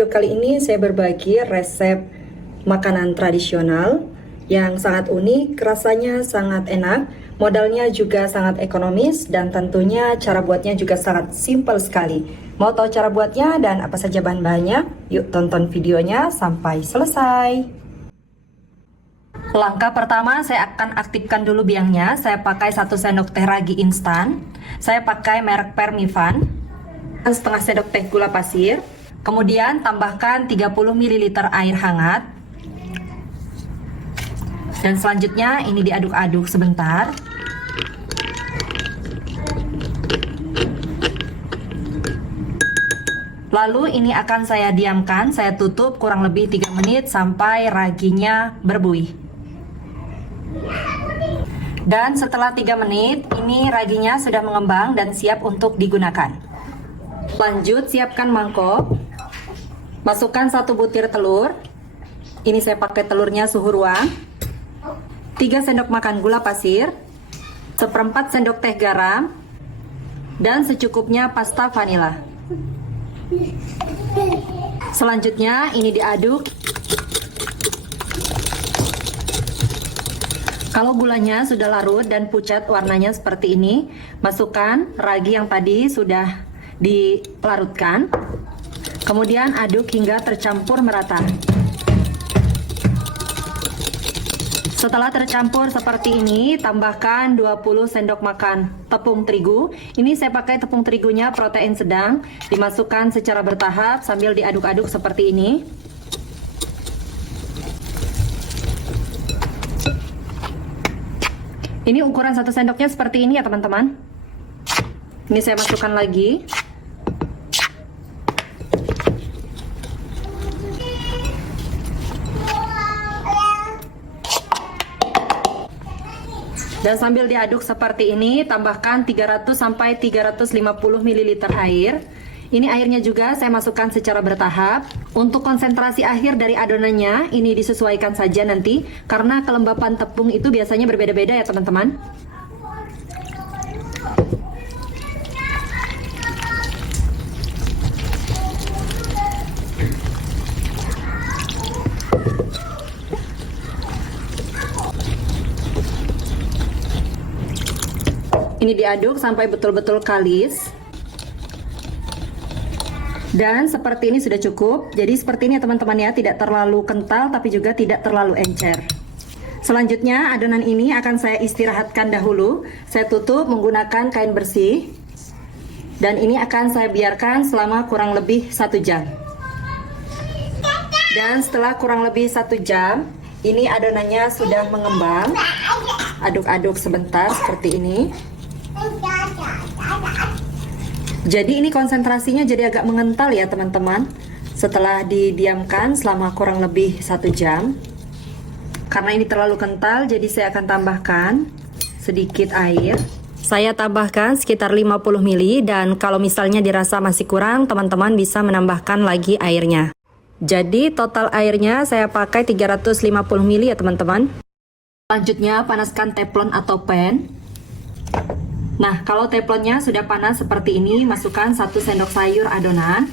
Kali ini saya berbagi resep makanan tradisional yang sangat unik, rasanya sangat enak, modalnya juga sangat ekonomis, dan tentunya cara buatnya juga sangat simpel sekali. Mau tahu cara buatnya dan apa saja bahan-bahannya? Yuk tonton videonya sampai selesai. Langkah pertama, saya akan aktifkan dulu biangnya. Saya pakai 1 sendok teh ragi instan. Saya pakai merek Permivan. Setengah sendok teh gula pasir. Kemudian tambahkan 30 ml air hangat. Dan selanjutnya ini diaduk-aduk sebentar. Lalu ini akan saya diamkan, saya tutup kurang lebih 3 menit sampai raginya berbuih. Dan setelah 3 menit, ini raginya sudah mengembang dan siap untuk digunakan. Lanjut, siapkan mangkok. Masukkan 1 butir telur. Ini saya pakai telurnya suhu ruang. 3 sendok makan gula pasir. 1/4 sendok teh garam. Dan secukupnya pasta vanila. Selanjutnya ini diaduk. Kalau gulanya sudah larut dan pucat warnanya seperti ini, masukkan ragi yang tadi sudah dilarutkan. Kemudian aduk hingga tercampur merata. Setelah tercampur seperti ini, tambahkan 20 sendok makan tepung terigu. Ini saya pakai tepung terigunya protein sedang. Dimasukkan secara bertahap sambil diaduk-aduk seperti ini. Ini ukuran 1 sendoknya seperti ini ya teman-teman. Ini saya masukkan lagi. Dan sambil diaduk seperti ini, tambahkan 300 sampai 350 ml air. Ini airnya juga saya masukkan secara bertahap. Untuk konsentrasi akhir dari adonannya, ini disesuaikan saja nanti, karena kelembapan tepung itu biasanya berbeda-beda ya teman-teman. Ini diaduk sampai betul-betul kalis. Dan seperti ini sudah cukup. Jadi seperti ini ya teman-teman ya, tidak terlalu kental tapi juga tidak terlalu encer. Selanjutnya adonan ini akan saya istirahatkan dahulu. Saya tutup menggunakan kain bersih. Dan ini akan saya biarkan selama kurang lebih 1 jam. Dan setelah kurang lebih 1 jam, ini adonannya sudah mengembang. Aduk-aduk sebentar seperti ini. Jadi ini konsentrasinya jadi agak mengental ya teman-teman. Setelah didiamkan selama kurang lebih 1 jam. Karena ini terlalu kental, jadi saya akan tambahkan sedikit air. Saya tambahkan sekitar 50 ml, dan kalau misalnya dirasa masih kurang, teman-teman bisa menambahkan lagi airnya. Jadi total airnya saya pakai 350 ml ya teman-teman. Selanjutnya panaskan teflon atau pan. Nah, kalau teflonnya sudah panas seperti ini, masukkan 1 sendok sayur adonan.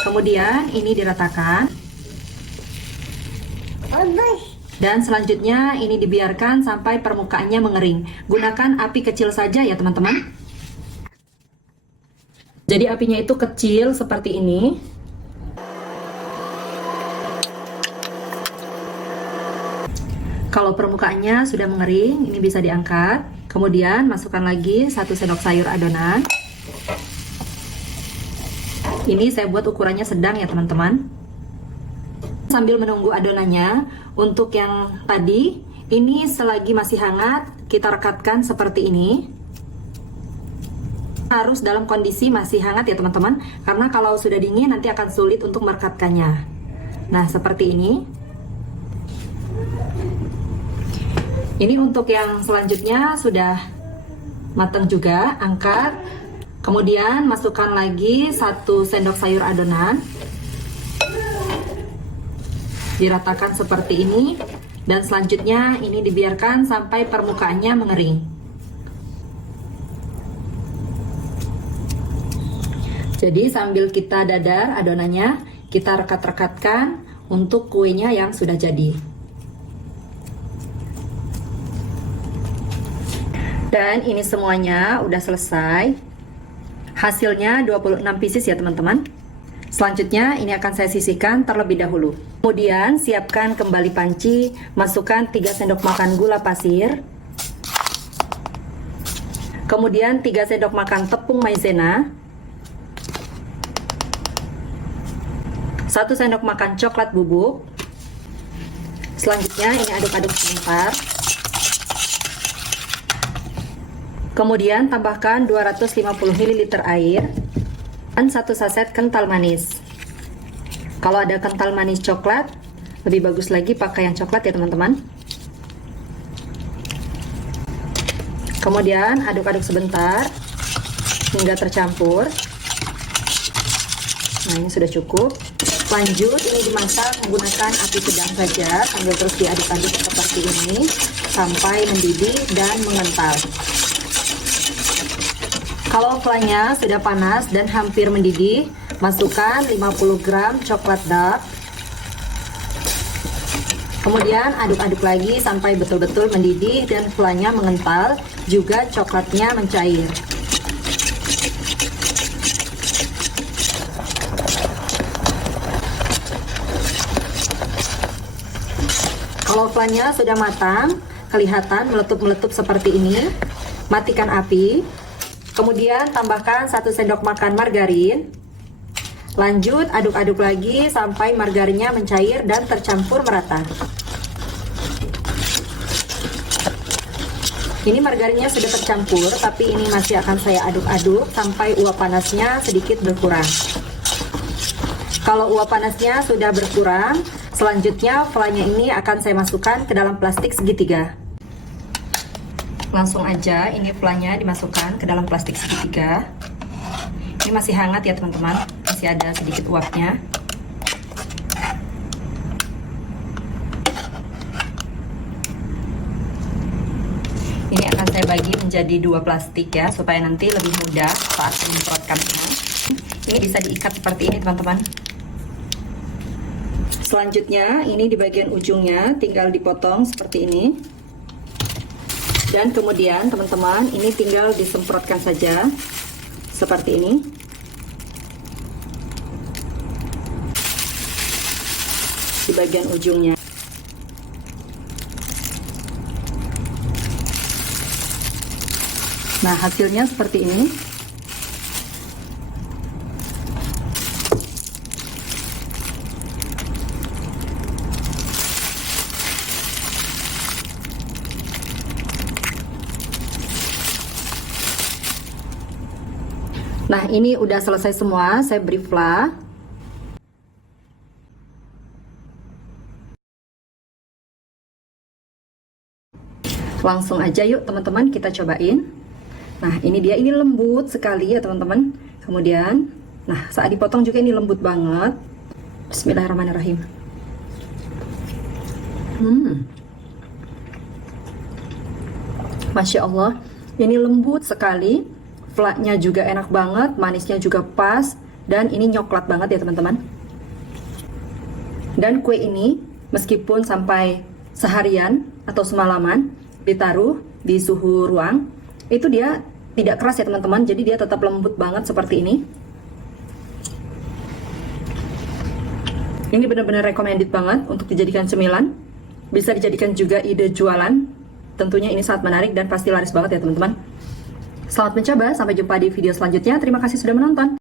Kemudian ini diratakan. Dan selanjutnya ini dibiarkan sampai permukaannya mengering. Gunakan api kecil saja ya teman-teman. Jadi apinya itu kecil seperti ini. Kalau permukaannya sudah mengering, ini bisa diangkat. Kemudian masukkan lagi 1 sendok sayur adonan. Ini saya buat ukurannya sedang ya teman-teman. Sambil menunggu adonannya, untuk yang tadi, ini selagi masih hangat, kita rekatkan seperti ini. Harus dalam kondisi masih hangat ya teman-teman, karena kalau sudah dingin nanti akan sulit untuk merekatkannya. Nah, seperti ini. Ini untuk yang selanjutnya sudah matang juga, angkat. Kemudian masukkan lagi 1 sendok sayur adonan. Diratakan seperti ini. Dan selanjutnya ini dibiarkan sampai permukaannya mengering. Jadi sambil kita dadar adonannya, kita rekat-rekatkan untuk kuenya yang sudah jadi. Dan ini semuanya udah selesai. Hasilnya 26 pieces ya teman-teman. Selanjutnya ini akan saya sisihkan terlebih dahulu. Kemudian siapkan kembali panci, masukkan 3 sendok makan gula pasir. Kemudian 3 sendok makan tepung maizena. 1 sendok makan coklat bubuk. Selanjutnya ini aduk-aduk sebentar. Kemudian tambahkan 250 ml air dan 1 saset kental manis. Kalau ada kental manis coklat, lebih bagus lagi pakai yang coklat ya teman-teman. Kemudian aduk-aduk sebentar hingga tercampur. Nah, ini sudah cukup. Lanjut, ini dimasak menggunakan api sedang saja sambil terus diaduk-aduk seperti ini sampai mendidih dan mengental. Kalau flanya sudah panas dan hampir mendidih, masukkan 50 gram coklat dark. Kemudian aduk-aduk lagi sampai betul-betul mendidih dan flanya mengental, juga coklatnya mencair. Kalau flanya sudah matang, kelihatan meletup-meletup seperti ini, matikan api. Kemudian tambahkan 1 sendok makan margarin. Lanjut aduk-aduk lagi sampai margarinnya mencair dan tercampur merata. Ini margarinnya sudah tercampur, tapi ini masih akan saya aduk-aduk sampai uap panasnya sedikit berkurang. Kalau uap panasnya sudah berkurang, selanjutnya flanya ini akan saya masukkan ke dalam plastik segitiga. Langsung aja ini flanya dimasukkan ke dalam plastik segitiga. Ini masih hangat ya teman-teman, masih ada sedikit uapnya. Ini akan saya bagi menjadi 2 plastik ya, supaya nanti lebih mudah saat menyemprotkannya. Ini bisa diikat seperti ini teman-teman. Selanjutnya ini di bagian ujungnya tinggal dipotong seperti ini. Dan kemudian teman-teman ini tinggal disemprotkan saja seperti ini. Di bagian ujungnya. Nah, hasilnya seperti ini. Nah, ini udah selesai semua, saya beri fla. Langsung aja yuk teman-teman kita cobain. Nah, ini dia, ini lembut sekali ya teman-teman. Kemudian, nah saat dipotong juga ini lembut banget. Bismillahirrahmanirrahim. Masya Allah, ini lembut sekali. Flanya juga enak banget, manisnya juga pas, dan ini nyoklat banget ya teman-teman. Dan kue ini meskipun sampai seharian atau semalaman ditaruh di suhu ruang, itu dia tidak keras ya teman-teman, jadi dia tetap lembut banget seperti ini. Ini benar-benar recommended banget untuk dijadikan cemilan, bisa dijadikan juga ide jualan. Tentunya ini sangat menarik dan pasti laris banget ya teman-teman. Selamat mencoba, sampai jumpa di video selanjutnya. Terima kasih sudah menonton.